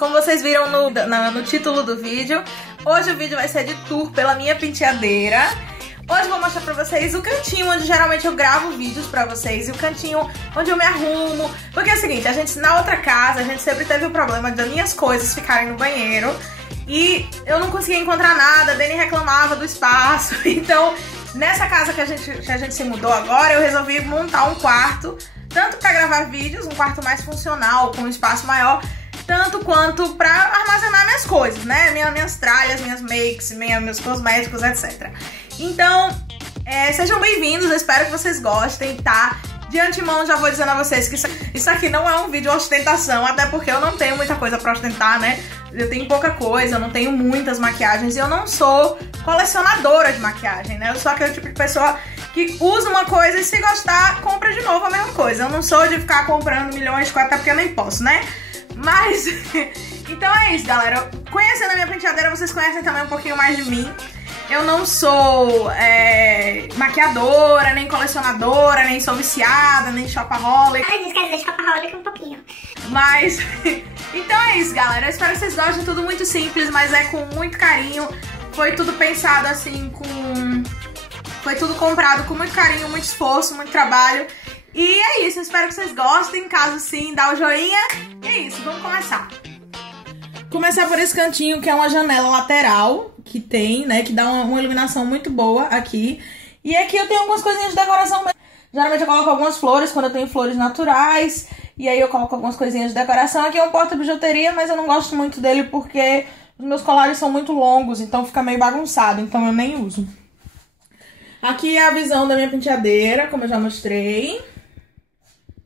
como vocês viram no título do vídeo, hoje o vídeo vai ser de tour pela minha penteadeira. Hoje eu vou mostrar pra vocês o cantinho onde geralmente eu gravo vídeos pra vocês e o cantinho onde eu me arrumo. Porque é o seguinte, na outra casa, a gente sempre teve o problema das minhas coisas ficarem no banheiro e eu não conseguia encontrar nada, a Dani reclamava do espaço. Então, nessa casa que a gente se mudou agora, eu resolvi montar um quarto, tanto pra gravar vídeos, um quarto mais funcional, com um espaço maior, tanto quanto pra armazenar minhas coisas, né? Minhas tralhas, minhas makes, meus cosméticos, etc. Então, sejam bem-vindos, eu espero que vocês gostem, tá? De antemão já vou dizendo a vocês que isso aqui não é um vídeo ostentação, até porque eu não tenho muita coisa pra ostentar, né? Eu tenho pouca coisa, eu não tenho muitas maquiagens e eu não sou colecionadora de maquiagem, né? Eu sou aquele tipo de pessoa que usa uma coisa e se gostar, compra de novo a mesma coisa. Eu não sou de ficar comprando milhões de coisas, até porque eu nem posso, né? Mas, então é isso, galera. Conhecendo a minha penteadeira, vocês conhecem também um pouquinho mais de mim. Eu não sou maquiadora, nem colecionadora, nem sou viciada, nem shopaholic. Ai, gente, quer dizer shopaholic um pouquinho. Mas, então é isso, galera. Eu espero que vocês gostem. Tudo muito simples, mas é com muito carinho. Foi tudo pensado assim, foi tudo comprado com muito carinho, muito esforço, muito trabalho. E é isso, eu espero que vocês gostem. Caso sim, dá o joinha. E é isso, vamos começar. Começar por esse cantinho, que é uma janela lateral que tem, né, que dá uma iluminação muito boa aqui. E aqui eu tenho algumas coisinhas de decoração. Geralmente eu coloco algumas flores, quando eu tenho flores naturais. E aí eu coloco algumas coisinhas de decoração. Aqui é um porta-bijuteria, mas eu não gosto muito dele porque os meus colares são muito longos, então fica meio bagunçado, então eu nem uso. Aqui é a visão da minha penteadeira, como eu já mostrei,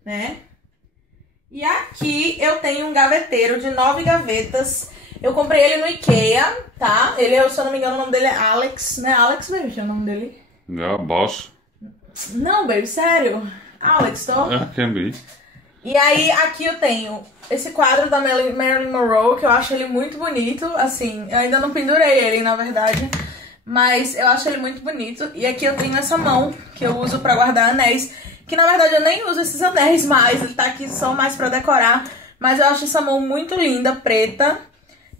né? E aqui eu tenho um gaveteiro de 9 gavetas. Eu comprei ele no IKEA, tá? Ele, se eu não me engano, o nome dele é Alex, né? Alex, baby, é o nome dele? Yeah, boss. Não, baby, sério. Alex, tô? Can be. E aí, aqui eu tenho esse quadro da Marilyn Monroe, que eu acho ele muito bonito. Assim, eu ainda não pendurei ele, na verdade, mas eu acho ele muito bonito. E aqui eu tenho essa mão, que eu uso pra guardar anéis. Que na verdade eu nem uso esses anéis mais, ele tá aqui só mais pra decorar. Mas eu acho essa mão muito linda, preta.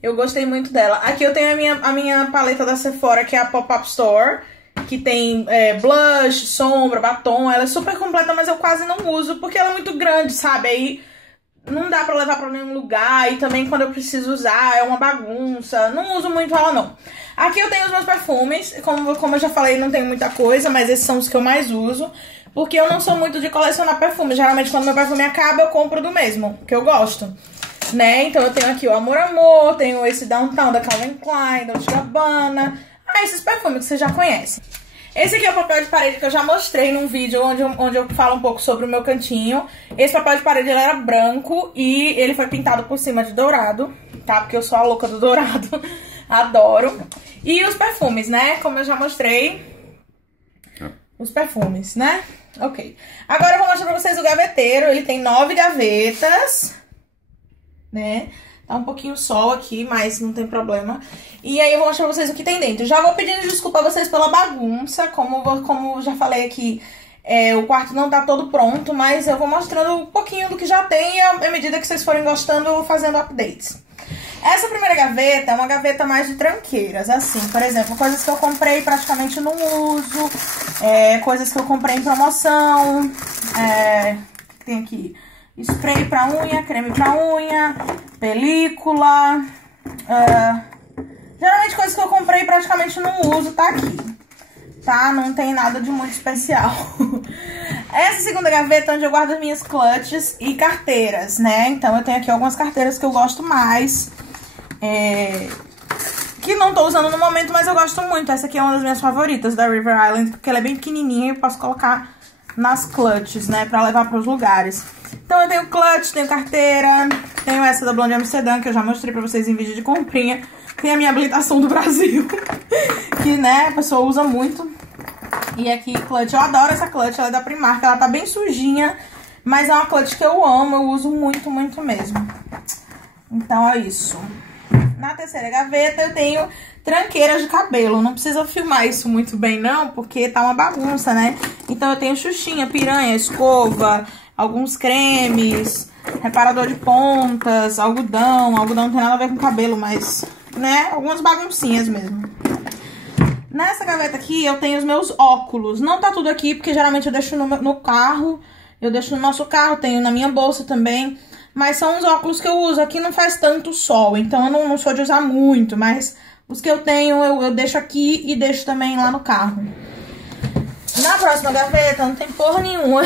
Eu gostei muito dela. Aqui eu tenho a minha paleta da Sephora, que é a Pop-Up Store. Que tem blush, sombra, batom. Ela é super completa, mas eu quase não uso, porque ela é muito grande, sabe? Aí não dá pra levar pra nenhum lugar. E também quando eu preciso usar é uma bagunça. Não uso muito ela, não. Aqui eu tenho os meus perfumes. Como eu já falei, não tem muita coisa, mas esses são os que eu mais uso. Porque eu não sou muito de colecionar perfume. Geralmente quando meu perfume acaba, eu compro do mesmo, que eu gosto, né? Então eu tenho aqui o Amor Amor, tenho esse Downtown da Calvin Klein, Dolce & Gabbana. Esses perfumes que você já conhece. Esse aqui é o papel de parede que eu já mostrei num vídeo onde eu falo um pouco sobre o meu cantinho. Esse papel de parede, ele era branco e ele foi pintado por cima de dourado, tá? Porque eu sou a louca do dourado. Adoro. E os perfumes, né? Como eu já mostrei. Os perfumes, né? Ok. Agora eu vou mostrar pra vocês o gaveteiro. Ele tem 9 gavetas, né? Tá um pouquinho sol aqui, mas não tem problema. E aí eu vou mostrar pra vocês o que tem dentro. Já vou pedindo desculpa a vocês pela bagunça. Como já falei aqui, o quarto não tá todo pronto, mas eu vou mostrando um pouquinho do que já tem. E à medida que vocês forem gostando, eu vou fazendo updates. Essa primeira gaveta é uma gaveta mais de tranqueiras, assim, por exemplo, coisas que eu comprei e praticamente não uso, coisas que eu comprei em promoção, tem aqui spray pra unha, creme pra unha, película, geralmente coisas que eu comprei e praticamente não uso, tá aqui, tá? Não tem nada de muito especial. Essa segunda gaveta é onde eu guardo as minhas clutches e carteiras, né? Então eu tenho aqui algumas carteiras que eu gosto mais, que não tô usando no momento, mas eu gosto muito. Essa aqui é uma das minhas favoritas da River Island, porque ela é bem pequenininha e eu posso colocar nas clutches, né, pra levar pros lugares. Então eu tenho clutch, tenho carteira, tenho essa da Blonde Amsterdã, que eu já mostrei pra vocês em vídeo de comprinha. Tem a minha habilitação do Brasil, que, né, a pessoa usa muito. E aqui, clutch, eu adoro essa clutch, ela é da Primark, ela tá bem sujinha, mas é uma clutch que eu amo, eu uso muito, muito mesmo. Então é isso. Na terceira gaveta eu tenho tranqueiras de cabelo. Não precisa filmar isso muito bem não, porque tá uma bagunça, né? Então eu tenho xuxinha, piranha, escova, alguns cremes, reparador de pontas, algodão. Algodão não tem nada a ver com cabelo, mas, né, algumas baguncinhas mesmo. Nessa gaveta aqui eu tenho os meus óculos. Não tá tudo aqui, porque geralmente eu deixo no carro. Eu deixo no nosso carro, tenho na minha bolsa também. Mas são os óculos que eu uso. Aqui não faz tanto sol, então eu não sou de usar muito. Mas os que eu tenho eu deixo aqui e deixo também lá no carro. Na próxima gaveta não tem porra nenhuma.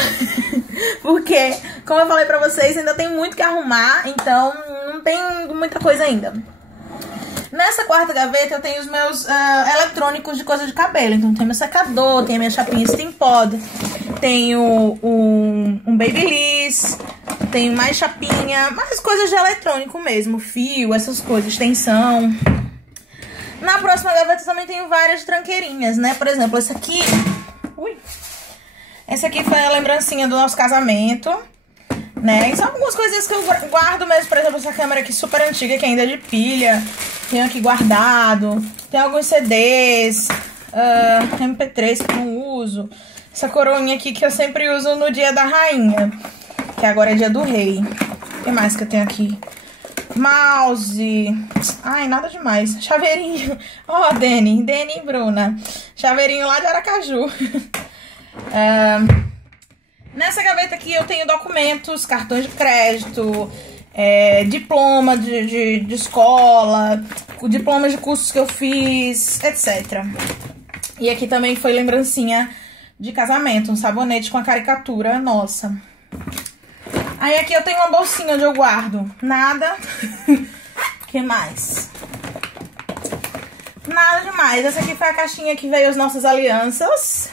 Porque, como eu falei pra vocês, ainda tem muito que arrumar. Então não tem muita coisa ainda. Nessa quarta gaveta eu tenho os meus eletrônicos de coisa de cabelo. Então tem meu secador, tem a minha chapinha Steam Pod, tenho um Babyliss, tenho mais chapinha, mais coisas de eletrônico mesmo, fio, essas coisas, extensão. Na próxima gaveta eu também tenho várias tranqueirinhas, né? Por exemplo, essa aqui... Ui! Essa aqui foi a lembrancinha do nosso casamento, né? E são algumas coisinhas que eu guardo mesmo. Por exemplo, essa câmera aqui super antiga, que ainda é de pilha. Tenho aqui guardado. Tem alguns CDs, MP3 que eu não uso. Essa coroinha aqui que eu sempre uso no dia da rainha, que agora é dia do rei. O que mais que eu tenho aqui? Mouse. Ai, nada demais. Chaveirinho. Ó, Dani e Bruna. Chaveirinho lá de Aracaju. Nessa gaveta aqui eu tenho documentos, cartões de crédito, diploma de escola, diplomas de cursos que eu fiz, etc. E aqui também foi lembrancinha de casamento, um sabonete com a caricatura nossa. Aí aqui eu tenho uma bolsinha onde eu guardo nada. O que mais? Nada demais. Essa aqui foi a caixinha que veio as nossas alianças.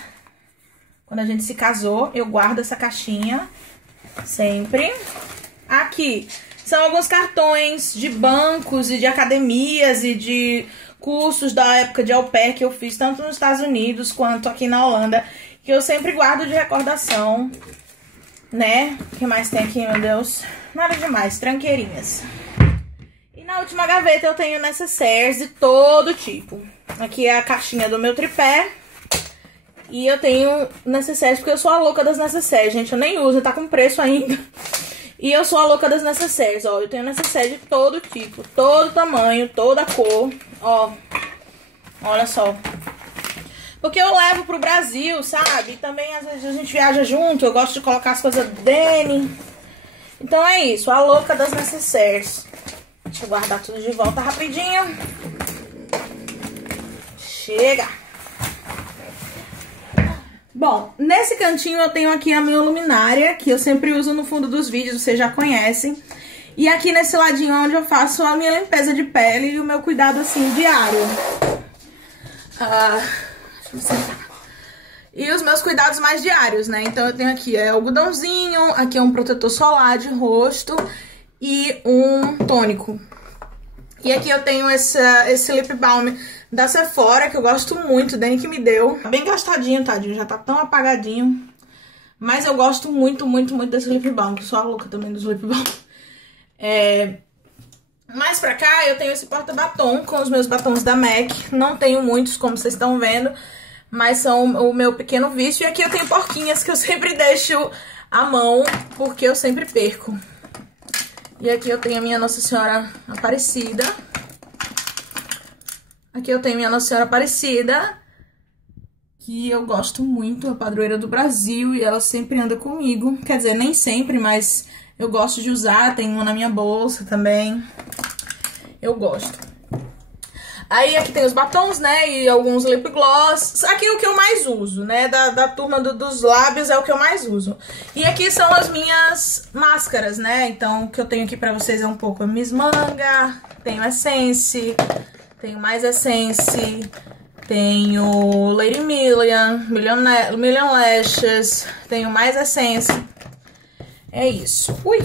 Quando a gente se casou, eu guardo essa caixinha sempre. Aqui são alguns cartões de bancos e de academias e de cursos da época de au pair que eu fiz, tanto nos Estados Unidos quanto aqui na Holanda, que eu sempre guardo de recordação, né? O que mais tem aqui, meu Deus? Nada demais, tranqueirinhas. E na última gaveta eu tenho necessaires de todo tipo. Aqui é a caixinha do meu tripé. E eu tenho necessaires, porque eu sou a louca das necessaires, gente. Eu nem uso, tá com preço ainda. E eu sou a louca das necessaires, ó. Eu tenho necessaire de todo tipo, todo tamanho, toda cor, ó. Olha só. Porque eu levo pro Brasil, sabe? E também, às vezes, a gente viaja junto. Eu gosto de colocar as coisas Dani. Então é isso, a louca das necessaires. Deixa eu guardar tudo de volta rapidinho. Chega! Bom, nesse cantinho eu tenho aqui a minha luminária, que eu sempre uso no fundo dos vídeos, vocês já conhecem. E aqui nesse ladinho onde eu faço a minha limpeza de pele e o meu cuidado, assim, diário. Deixa eu sentar. E os meus cuidados mais diários, né? Então eu tenho aqui algodãozinho, aqui é um protetor solar de rosto e um tônico. E aqui eu tenho esse lip balm da Sephora, que eu gosto muito, Dani que me deu. Tá bem gastadinho, tadinho, já tá tão apagadinho. Mas eu gosto muito, muito, muito desse lip balm, que eu sou a louca também dos lip balm. Mais pra cá eu tenho esse porta-batom com os meus batons da MAC. Não tenho muitos, como vocês estão vendo, mas são o meu pequeno vício. E aqui eu tenho porquinhas que eu sempre deixo à mão, porque eu sempre perco. E aqui eu tenho a minha Nossa Senhora Aparecida. Aqui eu tenho minha Nossa Senhora Aparecida, que eu gosto muito, a padroeira do Brasil, e ela sempre anda comigo. Quer dizer, nem sempre, mas eu gosto de usar, tem uma na minha bolsa também. Eu gosto. Aí aqui tem os batons, né, e alguns lip gloss. Aqui é o que eu mais uso, né, da turma dos lábios é o que eu mais uso. E aqui são as minhas máscaras, né, então o que eu tenho aqui pra vocês é um pouco a Miss Manga, tenho Essence, tenho mais Essence, tenho Lady Million Lashes, tenho mais Essence. É isso. Ui!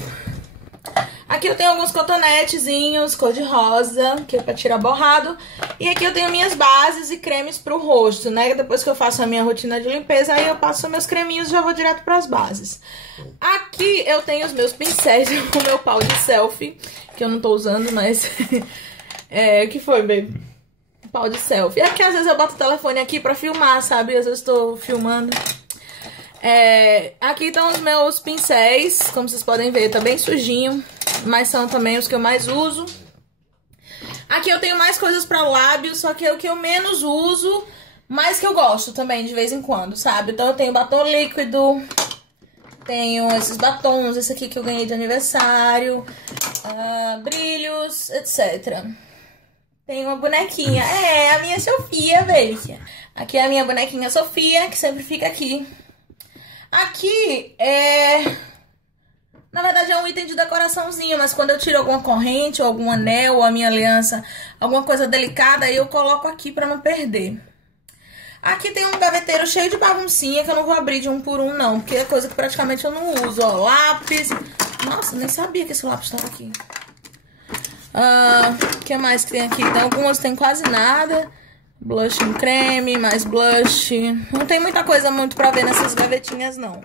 Aqui eu tenho alguns cotonetezinhos, cor de rosa, que é pra tirar borrado. E aqui eu tenho minhas bases e cremes pro rosto, né? Depois que eu faço a minha rotina de limpeza, aí eu passo meus creminhos e já vou direto pras bases. Aqui eu tenho os meus pincéis, o meu pau de selfie, que eu não tô usando, mas... o que foi, baby? Pau de selfie. É que às vezes eu boto o telefone aqui pra filmar, sabe? Às vezes tô filmando. Aqui estão os meus pincéis, como vocês podem ver, tá bem sujinho, mas são também os que eu mais uso. Aqui eu tenho mais coisas pra lábios, só que é o que eu menos uso, mas que eu gosto também de vez em quando, sabe? Então eu tenho batom líquido, tenho esses batons, esse aqui que eu ganhei de aniversário, brilhos, etc. Tem uma bonequinha, a minha Sofia, velha. Aqui é a minha bonequinha Sofia, que sempre fica aqui. Aqui na verdade é um item de decoraçãozinho, mas quando eu tiro alguma corrente, ou algum anel, ou a minha aliança, alguma coisa delicada, aí eu coloco aqui pra não perder. Aqui tem um gaveteiro cheio de baguncinha, que eu não vou abrir de um por um, não, porque é coisa que praticamente eu não uso, ó, lápis. Nossa, nem sabia que esse lápis estava aqui. O que mais que tem aqui? Tem algumas, tem quase nada. Blush em creme, mais blush. Não tem muita coisa muito pra ver nessas gavetinhas, não.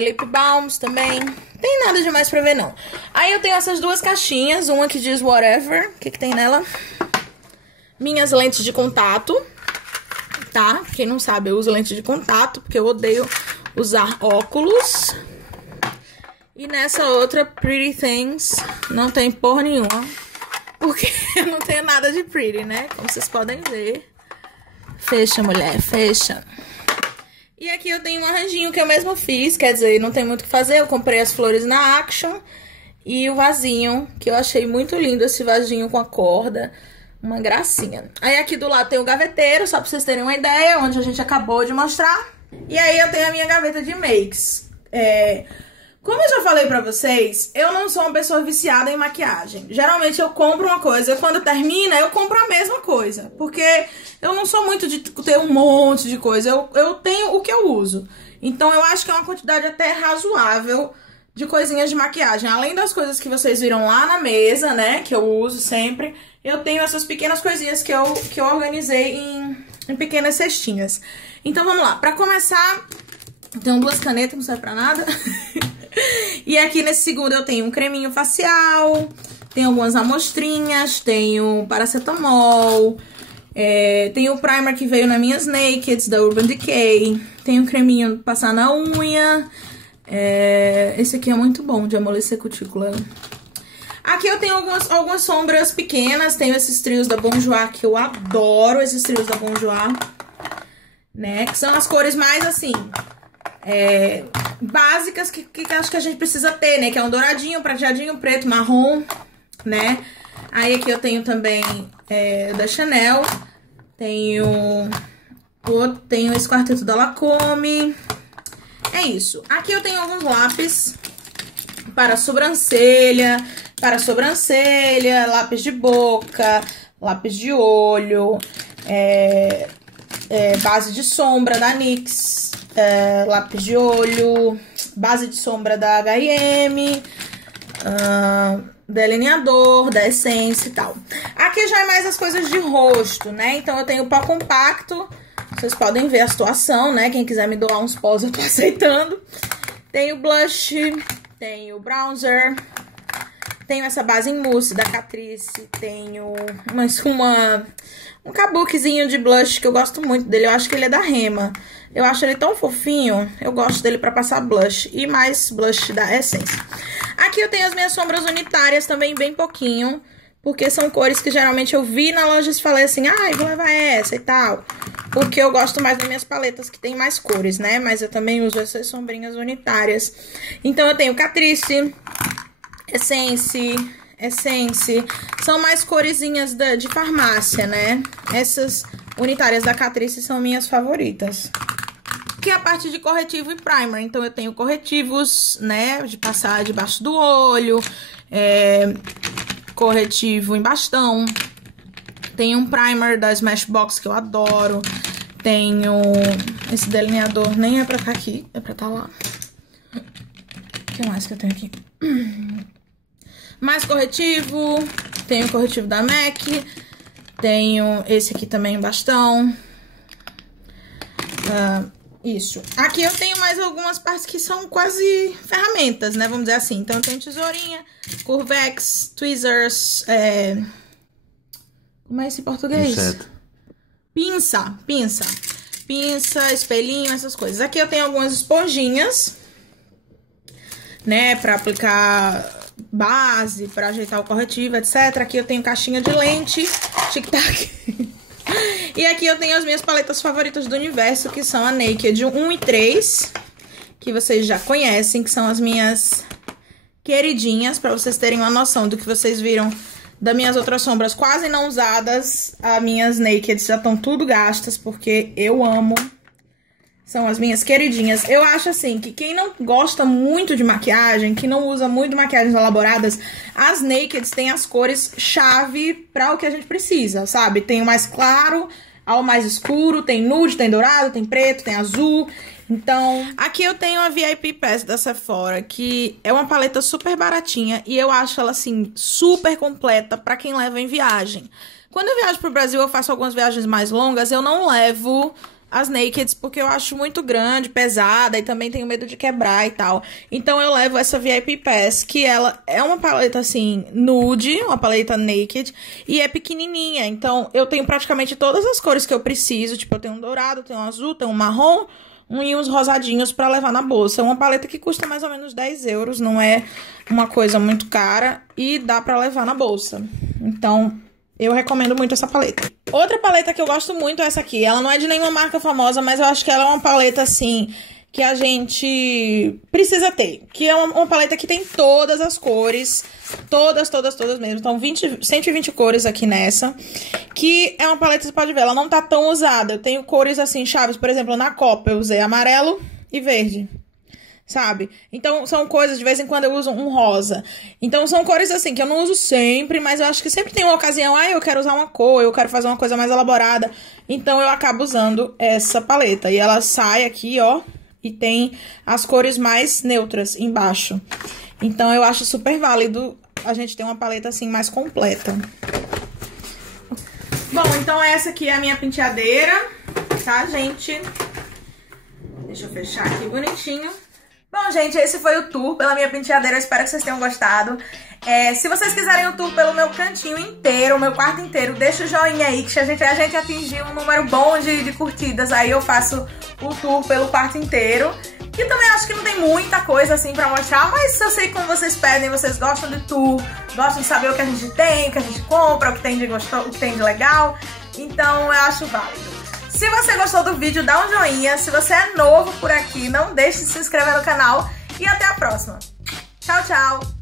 Lip balms também. Não tem nada demais pra ver, não. Aí eu tenho essas duas caixinhas. Uma que diz whatever. O que tem nela? Minhas lentes de contato. Tá? Quem não sabe, eu uso lente de contato, porque eu odeio usar óculos. E nessa outra, Pretty Things, não tem porra nenhuma. Porque eu não tenho nada de pretty, né? Como vocês podem ver. Fecha, mulher, fecha. E aqui eu tenho um arranjinho que eu mesmo fiz. Quer dizer, não tem muito o que fazer. Eu comprei as flores na Action. E o vasinho, que eu achei muito lindo. Esse vasinho com a corda. Uma gracinha. Aí aqui do lado tem o gaveteiro, só pra vocês terem uma ideia. Onde a gente acabou de mostrar. E aí eu tenho a minha gaveta de makes. Como eu já falei pra vocês, eu não sou uma pessoa viciada em maquiagem. Geralmente eu compro uma coisa, quando termina eu compro a mesma coisa. Porque eu não sou muito de ter um monte de coisa, eu tenho o que eu uso. Então eu acho que é uma quantidade até razoável de coisinhas de maquiagem. Além das coisas que vocês viram lá na mesa, né, que eu uso sempre, eu tenho essas pequenas coisinhas que eu organizei em pequenas cestinhas. Então vamos lá, pra começar, eu tenho duas canetas, não serve pra nada. E aqui nesse segundo eu tenho um creminho facial, tenho algumas amostrinhas, tenho paracetamol, tenho o primer que veio nas minhas Nakeds da Urban Decay, tenho um creminho pra passar na unha, esse aqui é muito bom de amolecer cutícula. Aqui eu tenho algumas sombras pequenas, tenho esses trios da Bonjour que eu adoro, esses trios da Bonjour, né, que são as cores mais assim... básicas que acho que a gente precisa ter, né? Que é um douradinho, prateadinho, preto, marrom, né? Aí aqui eu tenho também da Chanel. Tenho esse quarteto da Lacome. É isso. Aqui eu tenho alguns lápis para sobrancelha, lápis de boca, lápis de olho, base de sombra da NYX. Lápis de olho, base de sombra da H&M, delineador, da Essence e tal. Aqui já é mais as coisas de rosto, né? Então eu tenho o pó compacto, vocês podem ver a situação, né? Quem quiser me doar uns pós eu tô aceitando. Tenho blush, tenho bronzer, tenho essa base em mousse da Catrice, tenho um kabukizinho de blush que eu gosto muito dele, eu acho que ele é da Rema. Eu acho ele tão fofinho, eu gosto dele pra passar blush. E mais blush da Essence. Aqui eu tenho as minhas sombras unitárias também, bem pouquinho. Porque são cores que geralmente eu vi na loja e falei assim, vou levar essa e tal. Porque eu gosto mais das minhas paletas que tem mais cores, né? Mas eu também uso essas sombrinhas unitárias. Então eu tenho Catrice, Essence, são mais coresinhas de farmácia, né? Essas unitárias da Catrice são minhas favoritas. Que é a parte de corretivo e primer. Então eu tenho corretivos, né, de passar debaixo do olho, corretivo em bastão. Tenho um primer da Smashbox que eu adoro. Tenho esse delineador, nem é pra cá aqui, é pra tá lá. O que mais que eu tenho aqui? Mais corretivo, tenho corretivo da MAC, tenho esse aqui também em bastão. Isso. Aqui eu tenho mais algumas partes que são quase ferramentas, né? Vamos dizer assim. Então eu tenho tesourinha, curvex, tweezers, como é esse em português? Inseto. Pinça. pinça, espelhinho, essas coisas. Aqui eu tenho algumas esponjinhas, né, pra aplicar base, pra ajeitar o corretivo, etc. Aqui eu tenho caixinha de lente, tic-tac. E aqui eu tenho as minhas paletas favoritas do universo, que são a Naked 1 e 3, que vocês já conhecem, que são as minhas queridinhas, pra vocês terem uma noção do que vocês viram das minhas outras sombras quase não usadas. As minhas Naked já estão tudo gastas, porque eu amo. São as minhas queridinhas. Eu acho assim, que quem não gosta muito de maquiagem, que não usa muito maquiagens elaboradas, as Nakeds têm as cores chave pra o que a gente precisa, sabe? Tem o mais claro ao mais escuro, tem nude, tem dourado, tem preto, tem azul. Então, aqui eu tenho a VIP Pass da Sephora, que é uma paleta super baratinha e eu acho ela, assim, super completa pra quem leva em viagem. Quando eu viajo pro Brasil, eu faço algumas viagens mais longas, eu não levo as Nakeds porque eu acho muito grande, pesada e também tenho medo de quebrar e tal. Então eu levo essa VIP Pass, que ela é uma paleta assim, nude, uma paleta naked, e é pequenininha. Então eu tenho praticamente todas as cores que eu preciso. Tipo, eu tenho um dourado, tenho um azul, tenho um marrom, e uns rosadinhos pra levar na bolsa. É uma paleta que custa mais ou menos 10 euros, não é uma coisa muito cara e dá pra levar na bolsa. Então eu recomendo muito essa paleta. Outra paleta que eu gosto muito é essa aqui. Ela não é de nenhuma marca famosa, mas eu acho que ela é uma paleta, assim, que a gente precisa ter. Que é uma paleta que tem todas as cores. Todas mesmo. Então, 120 cores aqui nessa. Que é uma paleta, você pode ver, ela não tá tão usada. Eu tenho cores, assim, chaves. Por exemplo, na Copa eu usei amarelo e verde. Sabe? Então, são coisas, de vez em quando eu uso um rosa. Então, são cores assim, que eu não uso sempre, mas eu acho que sempre tem uma ocasião, eu quero usar uma cor, eu quero fazer uma coisa mais elaborada. Então, eu acabo usando essa paleta. E ela sai aqui, ó, e tem as cores mais neutras embaixo. Então, eu acho super válido a gente ter uma paleta assim, mais completa. Bom, então essa aqui é a minha penteadeira, tá, gente? Deixa eu fechar aqui bonitinho. Bom, gente, esse foi o tour pela minha penteadeira. Eu espero que vocês tenham gostado. Se vocês quiserem o tour pelo meu cantinho inteiro, o meu quarto inteiro, deixa o joinha aí, que a gente atingiu um número bom de curtidas. Aí eu faço o tour pelo quarto inteiro. Que também acho que não tem muita coisa assim pra mostrar, mas eu sei que como vocês pedem, vocês gostam de tour, gostam de saber o que a gente tem, o que a gente compra, o que tem de gostoso, o que tem de legal. Então eu acho válido. Se você gostou do vídeo, dá um joinha. Se você é novo por aqui, não deixe de se inscrever no canal. E até a próxima. Tchau, tchau!